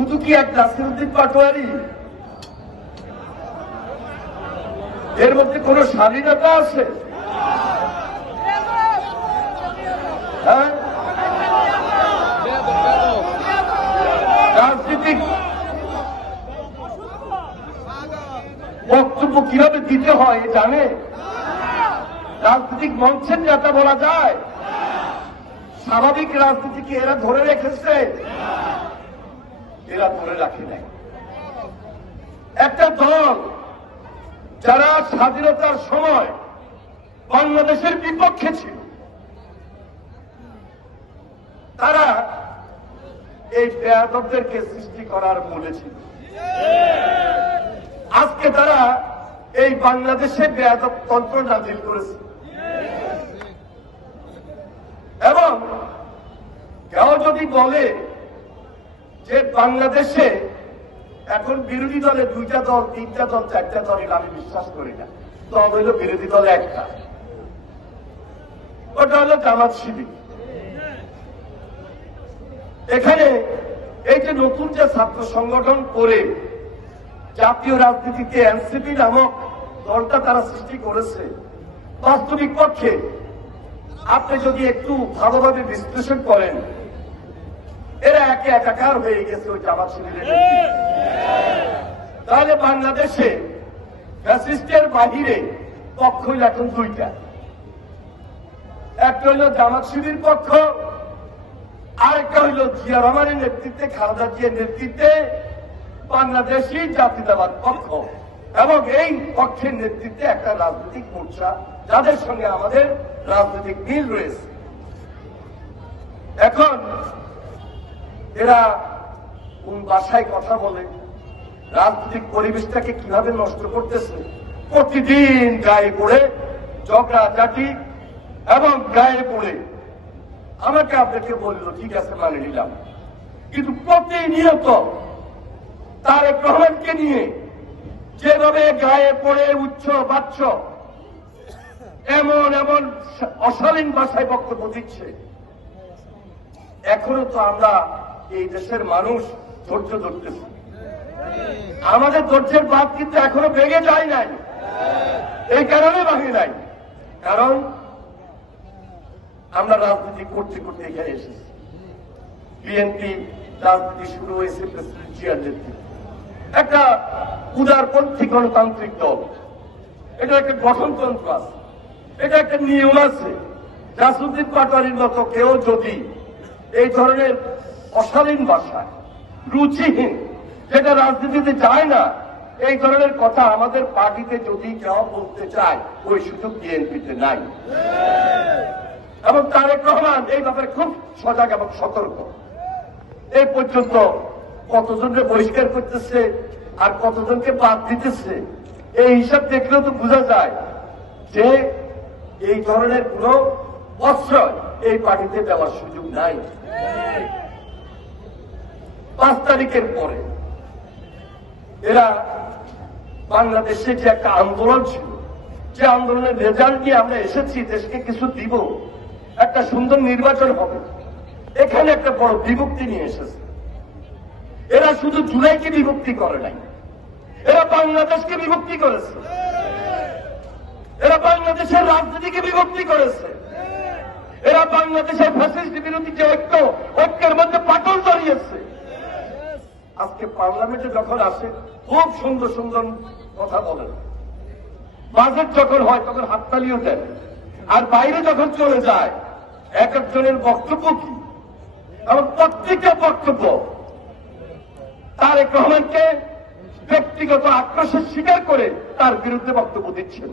শুধু কি এক নাসিরউদ্দিন পাটোয়ারি? এর মধ্যে কোন স্বাধীনতা আছে? হ্যাঁ, রাজনীতিক বক্তব্য কিভাবে দিতে হয় জানে? রাজনৈতিক মঞ্চের নেতা বলা যায়? স্বাভাবিক রাজনীতিকে এরা ধরে রেখেছে? এরা ধরে রাখে নাই। একটা দল যারা স্বাধীনতার সময় বাংলাদেশের বিপক্ষে ছিল, তারা এই বেয়াদবদেরকে সৃষ্টি করার মূলে ছিল। আজকে তারা এই বাংলাদেশে বেয়াদব তন্ত্র নাজিল করেছে এবং কেউ যদি বলে যে বাংলাদেশে এখন বিরোধী দলে 2টা দল, 3টা দল, 4টা দল, আমি বিশ্বাস করি না। দল হইল বিরোধী দলে একটা, ওটা হলো জামাত শিবির। এখানে এই যে নতুন যে ছাত্র সংগঠন করে জাতীয় রাজনীতিতে এনসিপি নামক দলটা তারা সৃষ্টি করেছে, বাস্তবিক পক্ষে আপনি যদি একটু ভালোভাবে বিশ্লেষণ করেন, এরা একে একাকার হয়ে গেছে ওই জামাত শিবিরের। তাহলে বাংলাদেশে ফ্যাসিস্টের বাহিরে পক্ষ হইল এখন 2টা। একটা হইল জামাত শিবির পক্ষ, আরেকটা হইল জিয়া রহমানের নেতৃত্বে, খালেদা জিয়ার নেতৃত্বে বাংলাদেশি জাতীয়তাবাদ পক্ষ। এবং এই পক্ষের নেতৃত্বে একটা রাজনৈতিক মোর্চা, যাদের সঙ্গে আমাদের রাজনৈতিক মিল রয়েছে। এখন এরা কোন ভাষায় কথা বলে, রাজনৈতিক পরিবেশটাকে কিভাবে নষ্ট করতেছে, প্রতিদিন গায়ে পড়ে ঝগড়াঝাটি এবং গায়ে পড়ে আমাকে আপনাকে বলল ঠিক আছে মানে নিলাম, কিন্তু প্রতিনিয়ত তারেক রহমানকে নিয়ে যেভাবে গায়ে পড়ে উচ্চ বাচ্চ এমন এমন অশালীন ভাষায় বক্তব্য দিচ্ছে, এখনো তো আমরা এই দেশের মানুষ ধৈর্য ধরতেছি। আমাদের ধৈর্যের বাদ কিন্তু এখনো ভেঙে যায় নাই। এই কারণে ভাঙে নাই, কারণ আমরা রাজনীতি করতে করতে এখানে এসেছি। বিএনপি রাজনীতি শুরু হয়েছে প্রেসিডেন্ট জিয়ার নেতৃত্বে, একটা উদারপন্থী গণতান্ত্রিক দল। এটা একটা গঠনতন্ত্র আছে, এটা একটা নিয়ম আছে। নাসিরউদ্দিন পাটোয়ারির মতো কেউ যদি এই ধরনের অশালীন ভাষা, রুচিহীন, যেটা রাজনীতিতে যায় না, এই ধরনের কথা আমাদের পার্টিতে যদি কেউ বলতে চায়, ওই সুযোগ বিএনপিতে নাই। এবং তারেক রহমান এই ব্যাপারে খুব সজাগ এবং সতর্ক। এই পর্যন্ত কতজনকে বহিষ্কার করতেছে আর কতজনকে বাদ দিতেছে, এই হিসাব দেখলেও তো বোঝা যায় যে এই ধরনের কোন প্রশ্রয় এই পার্টিতে দেওয়ার সুযোগ নাই। 5 তারিখের পরে এরা বাংলাদেশে যে একটা আন্দোলন ছিল, যে আন্দোলনের রেজাল্ট নিয়ে আমরা এসেছি, দেশকে কিছু দিব, একটা সুন্দর নির্বাচন হবে, এখানে একটা বড় বিভক্তি নিয়ে এসেছে। এরা শুধু জুলাইকে বিভক্তি করে নাই, এরা বাংলাদেশকে বিভক্তি করেছে, এরা বাংলাদেশের রাজনীতিকে বিভক্তি করেছে, এরা বাংলাদেশের ফ্যাসিস্ট বিরোধী যে ঐক্যের মধ্যে পাটল দাঁড়িয়েছে। আজকে পার্লামেন্টে যখন আসে খুব সুন্দর সুন্দর কথা বলেন, বাজেট যখন হয় তখন হাততালিও দেন, আর বাইরে যখন চলে যায় এক একজনের বক্তব্য কি, এবং প্রত্যেকটা বক্তব্য তারেক রহমানকে ব্যক্তিগত আক্রোশের শিকার করে তার বিরুদ্ধে বক্তব্য দিচ্ছেন।